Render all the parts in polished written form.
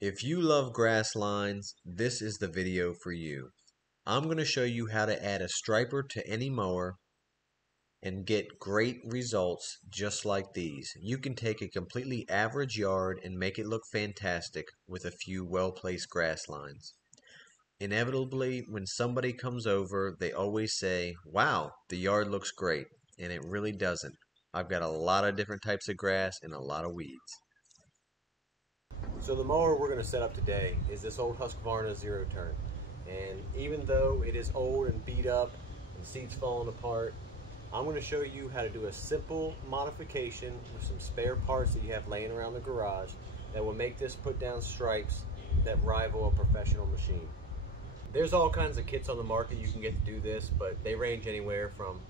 If you love grass lines, this is the video for you. I'm going to show you how to add a striper to any mower and get great results just like these. You can take a completely average yard and make it look fantastic with a few well-placed grass lines. Inevitably, when somebody comes over, they always say, "Wow, the yard looks great," and it really doesn't. I've got a lot of different types of grass and a lot of weeds. So the mower we're going to set up today is this old Husqvarna zero turn, and even though it is old and beat up and seats falling apart, I'm going to show you how to do a simple modification with some spare parts that you have laying around the garage that will make this put down stripes that rival a professional machine. There's all kinds of kits on the market you can get to do this, but they range anywhere from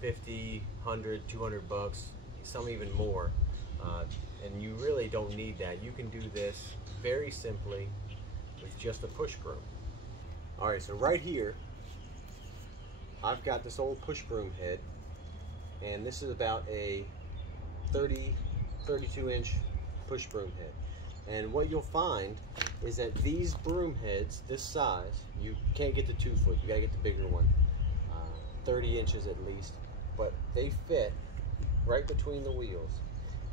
50, 100, 200 bucks, some even more. And you really don't need that. You can do this very simply with just a push broom. Alright, so right here I've got this old push broom head, and this is about a 32 inch push broom head. And what you'll find is that these broom heads this size, you can't get the 2 foot, you gotta get the bigger one, 30 inches at least, but they fit right between the wheels.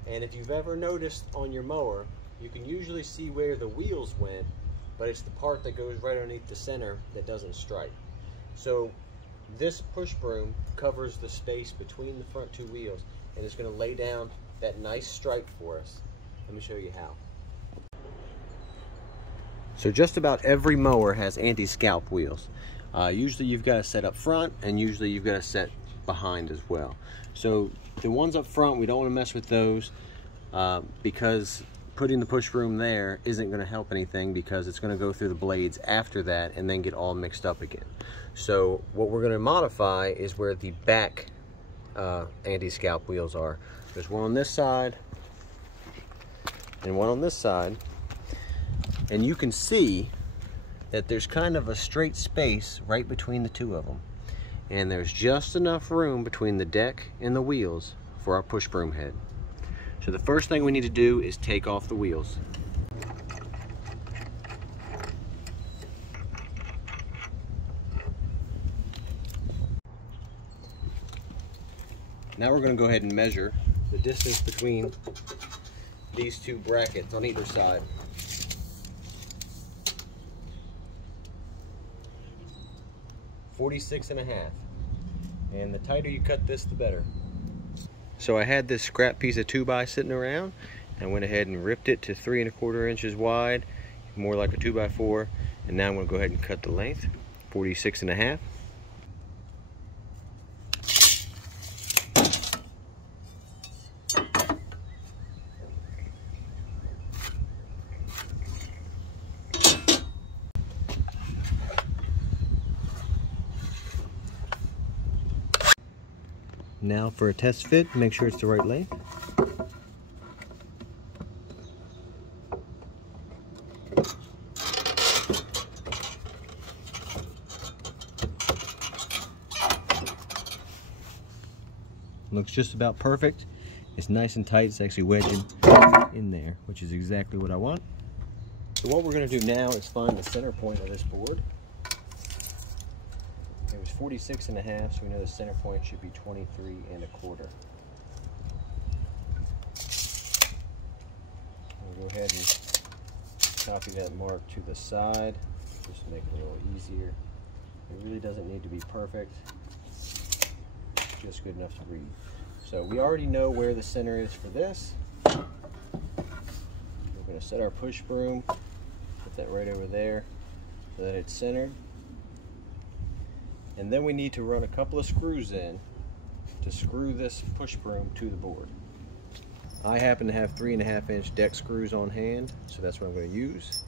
And if you've ever noticed on your mower, you can usually see where the wheels went, but it's the part that goes right underneath the center that doesn't stripe. So this push broom covers the space between the front 2 wheels, and it's going to lay down that nice stripe for us. Let me show you how. So just about every mower has anti-scalp wheels. Usually you've got to set up front, and usually you've got to set behind as well. So the ones up front, we don't want to mess with those because putting the push broom there isn't going to help anything, because it's going to go through the blades after that and then get all mixed up again. So what we're going to modify is where the back anti-scalp wheels are. There's one on this side and one on this side, and you can see that there's kind of a straight space right between the 2 of them. And there's just enough room between the deck and the wheels for our push broom head. So the first thing we need to do is take off the wheels. Now we're going to go ahead and measure the distance between these 2 brackets on either side. .46.5. And the tighter you cut this, the better. So I had this scrap piece of 2x sitting around, and I went ahead and ripped it to 3 1/4 inches wide, more like a 2x4, and now I'm going to go ahead and cut the length, 46.5. Now for a test fit, make sure it's the right length. Looks just about perfect. It's nice and tight. It's actually wedging in there, which is exactly what I want. So what we're going to do now is find the center point of this board. It was 46.5, so we know the center point should be 23 1/4. We'll go ahead and copy that mark to the side, just to make it a little easier. It really doesn't need to be perfect, just good enough to read. So we already know where the center is for this. We're going to set our push broom, put that right over there so that it's centered. And then we need to run a couple of screws in to screw this push broom to the board. I happen to have 3 1/2 inch deck screws on hand, so that's what I'm going to use.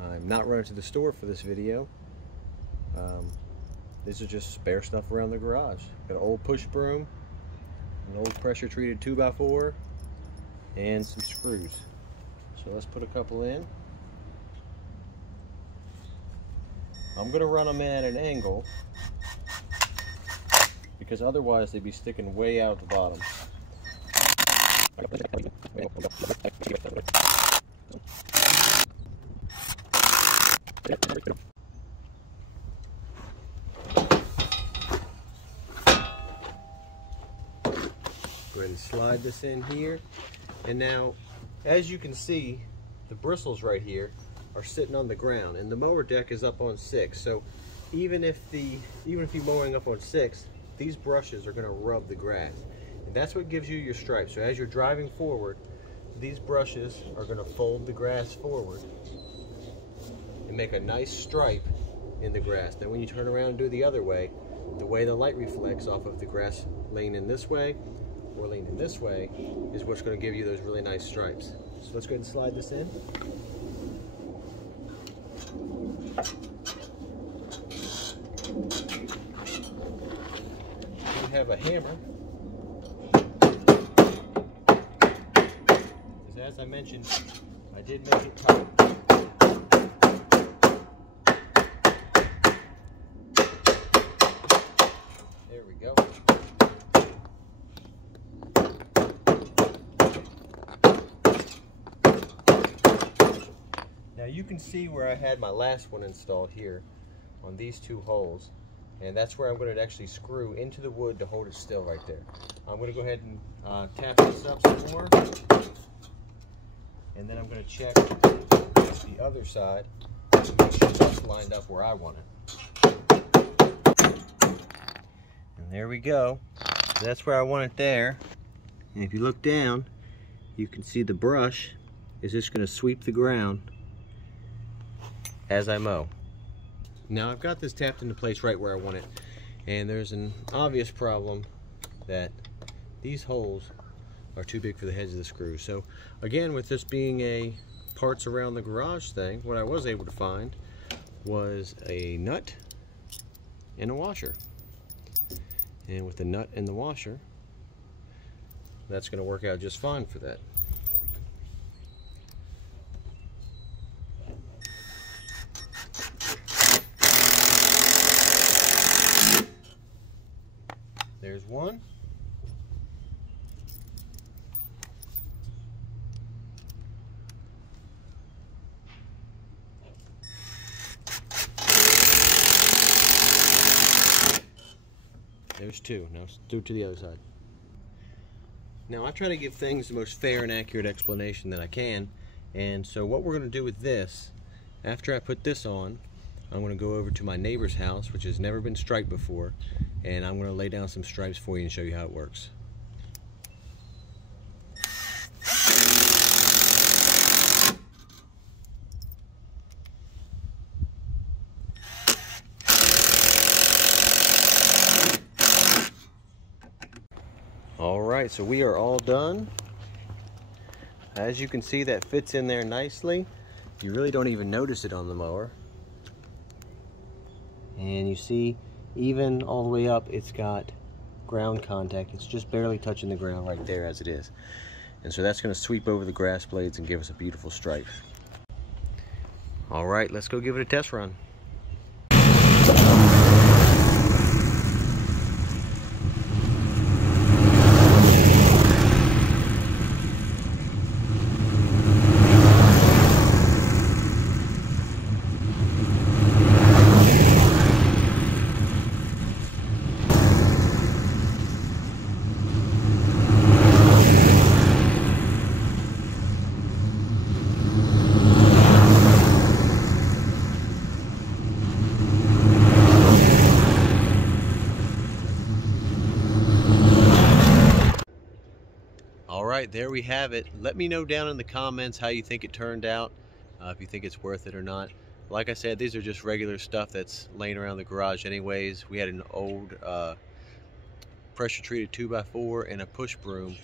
I'm not running to the store for this video. This is just spare stuff around the garage. Got an old push broom, an old pressure treated 2x4, and some screws. So let's put a couple in. I'm going to run them in at an angle, because otherwise they'd be sticking way out the bottom. Go ahead and slide this in here. And now, as you can see, the bristles right here are sitting on the ground, and the mower deck is up on 6. So even if you're mowing up on 6, these brushes are going to rub the grass, and that's what gives you your stripe. So as you're driving forward, these brushes are going to fold the grass forward and make a nice stripe in the grass. Then when you turn around and do the other way, the way the light reflects off of the grass leaning this way or leaning this way is what's going to give you those really nice stripes. So let's go ahead and slide this in. We have a hammer. As I mentioned, I did make it tight. There we go. Now you can see where I had my last one installed here on these 2 holes, and that's where I'm going to actually screw into the wood to hold it still right there. I'm going to go ahead and tap this up some more, and then I'm going to check the other side to make sure that's lined up where I want it. And there we go. That's where I want it there. And if you look down, you can see the brush is just going to sweep the ground as I mow. Now I've got this tapped into place right where I want it, and there's an obvious problem that these holes are too big for the heads of the screws. So again, with this being a parts around the garage thing, what I was able to find was a nut and a washer. And with the nut and the washer, that's going to work out just fine for that. There's one. There's 2. Now let's do it to the other side. Now I try to give things the most fair and accurate explanation that I can, and so what we're going to do with this, after I put this on, I'm going to go over to my neighbor's house, which has never been striped before, and I'm going to lay down some stripes for you and show you how it works. Alright, so we are all done. As you can see, that fits in there nicely. You really don't even notice it on the mower. And you see, even all the way up, it's got ground contact. It's just barely touching the ground right there as it is. And so that's going to sweep over the grass blades and give us a beautiful stripe. Alright, let's go give it a test run. Alright, there we have it. Let me know down in the comments how you think it turned out, if you think it's worth it or not. Like I said, these are just regular stuff that's laying around the garage anyways. We had an old pressure treated 2x4 and a push broom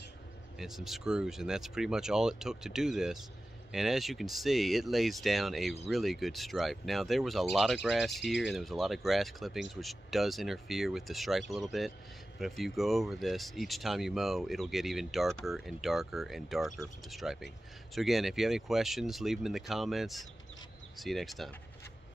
and some screws, and that's pretty much all it took to do this. And as you can see, it lays down a really good stripe. Now there was a lot of grass here and there was a lot of grass clippings, which does interfere with the stripe a little bit. But if you go over this each time you mow, it'll get even darker and darker and darker for the striping. So again, if you have any questions, leave them in the comments. See you next time.